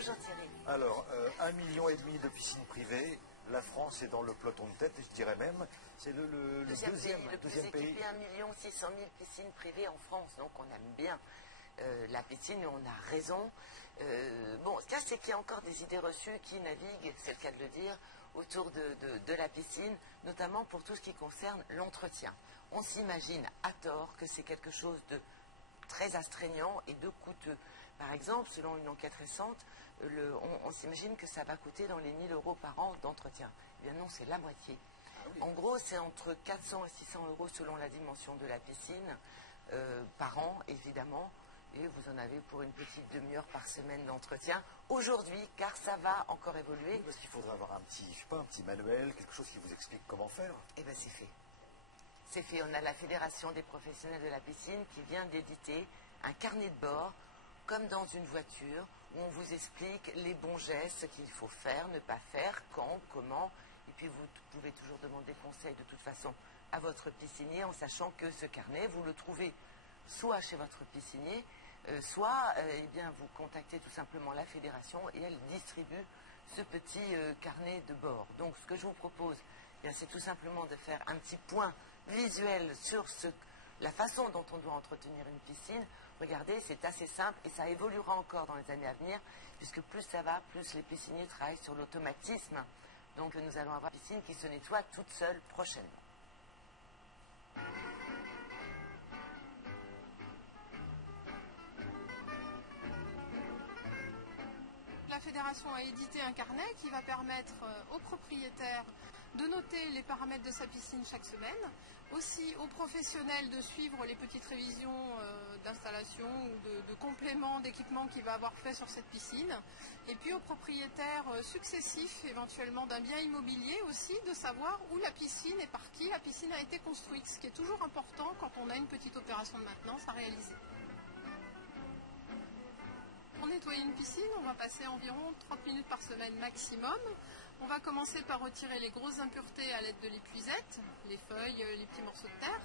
Bonjour Thierry. Alors, 1,5 million de piscines privées. La France est dans le peloton de tête, je dirais même. C'est le deuxième pays. Équipé, 1,6 million piscines privées en France. Donc on aime bien la piscine, on a raison. Bon, ce qu'il y a, c'est qu'il y a encore des idées reçues qui naviguent, c'est le cas de le dire, autour de la piscine, notamment pour tout ce qui concerne l'entretien. On s'imagine à tort que c'est quelque chose de très astreignant et de coûteux. Par exemple, selon une enquête récente, on s'imagine que ça va coûter dans les 1 000 € par an d'entretien. Eh bien non, c'est la moitié. En gros, c'est entre 400 et 600 € selon la dimension de la piscine par an, évidemment. Et vous en avez pour une petite demi-heure par semaine d'entretien aujourd'hui, car ça va encore évoluer. Oui, parce qu'il faudrait avoir un petit, je sais pas, un petit manuel, quelque chose qui vous explique comment faire. Eh bien, c'est fait. C'est fait. On a la Fédération des professionnels de la piscine qui vient d'éditer un carnet de bord, comme dans une voiture, où on vous explique les bons gestes, ce qu'il faut faire, ne pas faire, quand, comment. Et puis vous pouvez toujours demander conseil de toute façon à votre piscinier, en sachant que ce carnet, vous le trouvez soit chez votre piscinier, soit eh bien, vous contactez tout simplement la fédération et elle distribue ce petit carnet de bord. Donc ce que je vous propose, eh c'est tout simplement de faire un petit point visuel sur la façon dont on doit entretenir une piscine. Regardez, c'est assez simple et ça évoluera encore dans les années à venir, puisque plus ça va, plus les pisciniers travaillent sur l'automatisme. Donc nous allons avoir une piscine qui se nettoie toute seule prochainement. La fédération a édité un carnet qui va permettre aux propriétaires de noter les paramètres de sa piscine chaque semaine, aussi aux professionnels de suivre les petites révisions d'installation ou de compléments d'équipement qu'il va avoir fait sur cette piscine, et puis aux propriétaires successifs éventuellement d'un bien immobilier aussi de savoir où la piscine et par qui la piscine a été construite, ce qui est toujours important quand on a une petite opération de maintenance à réaliser. Pour nettoyer une piscine, on va passer environ 30 minutes par semaine maximum. On va commencer par retirer les grosses impuretés à l'aide de l'épuisette, les feuilles, les petits morceaux de terre.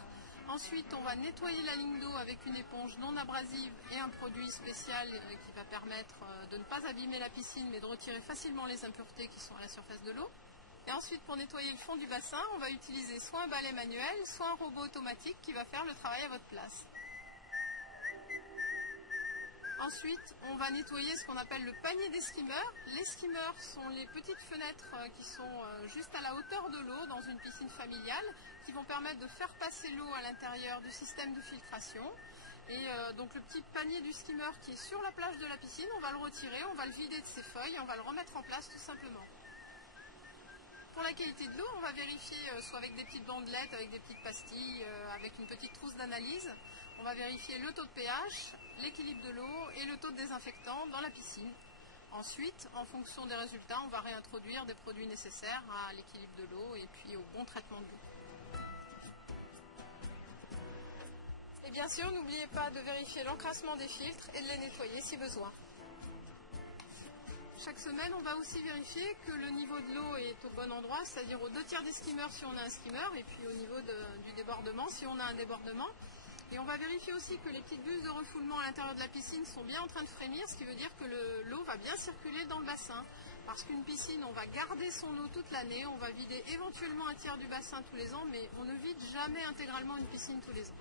Ensuite, on va nettoyer la ligne d'eau avec une éponge non abrasive et un produit spécial qui va permettre de ne pas abîmer la piscine, mais de retirer facilement les impuretés qui sont à la surface de l'eau. Et ensuite, pour nettoyer le fond du bassin, on va utiliser soit un balai manuel, soit un robot automatique qui va faire le travail à votre place. Ensuite, on va nettoyer ce qu'on appelle le panier des skimmers. Les skimmers sont les petites fenêtres qui sont juste à la hauteur de l'eau dans une piscine familiale, qui vont permettre de faire passer l'eau à l'intérieur du système de filtration. Et donc le petit panier du skimmer qui est sur la plage de la piscine, on va le retirer, on va le vider de ses feuilles et on va le remettre en place tout simplement. Pour la qualité de l'eau, on va vérifier soit avec des petites bandelettes, avec des petites pastilles, avec une petite trousse d'analyse. On va vérifier le taux de pH, l'équilibre de l'eau et le taux de désinfectant dans la piscine. Ensuite, en fonction des résultats, on va réintroduire des produits nécessaires à l'équilibre de l'eau et puis au bon traitement de l'eau. Et bien sûr, n'oubliez pas de vérifier l'encrassement des filtres et de les nettoyer si besoin. Chaque semaine, on va aussi vérifier que le niveau de l'eau est au bon endroit, c'est-à-dire aux 2/3 des skimmers si on a un skimmer, et puis au niveau du débordement si on a un débordement. Et on va vérifier aussi que les petites bulles de refoulement à l'intérieur de la piscine sont bien en train de frémir, ce qui veut dire que l'eau va bien circuler dans le bassin. Parce qu'une piscine, on va garder son eau toute l'année, on va vider éventuellement 1/3 du bassin tous les ans, mais on ne vide jamais intégralement une piscine tous les ans.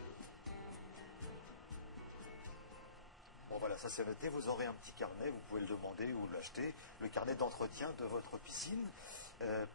Bon voilà, ça c'est noté, vous aurez un petit carnet, vous pouvez le demander ou l'acheter, le carnet d'entretien de votre piscine.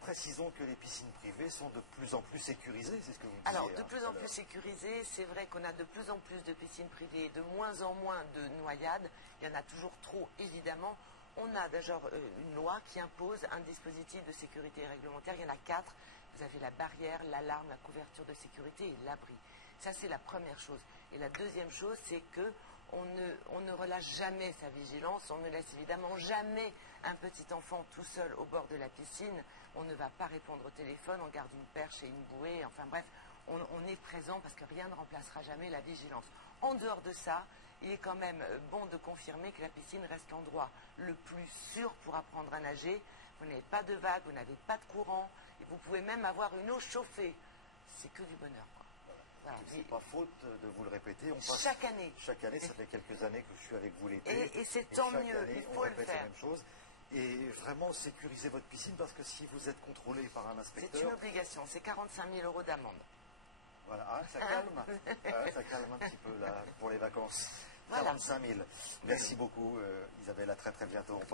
Précisons que les piscines privées sont de plus en plus sécurisées, c'est ce que vous disiez. Alors, de plus en plus sécurisées, c'est vrai qu'on a de plus en plus de piscines privées, de moins en moins de noyades, il y en a toujours trop évidemment. On a déjà une loi qui impose un dispositif de sécurité réglementaire, il y en a 4. Vous avez la barrière, l'alarme, la couverture de sécurité et l'abri. Ça, c'est la première chose. Et la deuxième chose, c'est que on ne relâche jamais sa vigilance, on ne laisse évidemment jamais un petit enfant tout seul au bord de la piscine, on ne va pas répondre au téléphone, on garde une perche et une bouée, enfin bref, on est présent parce que rien ne remplacera jamais la vigilance. En dehors de ça, il est quand même bon de confirmer que la piscine reste l'endroit le plus sûr pour apprendre à nager. Vous n'avez pas de vagues, vous n'avez pas de courant, et vous pouvez même avoir une eau chauffée. C'est que du bonheur, quoi. Voilà. C'est pas faute de vous le répéter. On passe Chaque année. Chaque année, ça fait quelques années que je suis avec vous l'été. Et c'est tant chaque mieux, année, il on faut le répète faire. la même chose. Et vraiment sécuriser votre piscine parce que si vous êtes contrôlé par un C'est inspecteur, une obligation, c'est 45 000 € d'amende. voilà, ah, ça calme. Ah, ça calme un petit peu là pour les vacances. Voilà. 45 000. Merci beaucoup Isabelle, à très très bientôt. On passe